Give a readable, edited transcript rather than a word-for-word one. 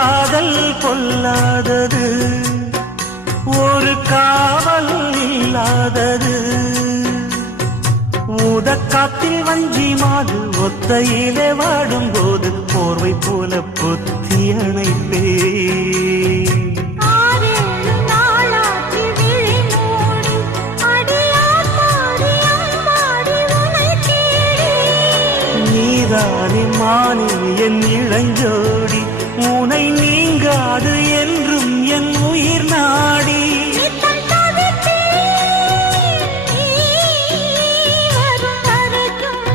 காதல் பொல்லாதது, ஒரு காவல் இல்லாதது. ஊதக்காத்தில் வஞ்சி மாது ஒத்தையிலே வாடும் போது போர்வை போல பொத்தி அணைப்பே. நீதானே மானே என் இளஞ்சோடி, உனை நீங்காது என்றும் என் உயிர் நாடி.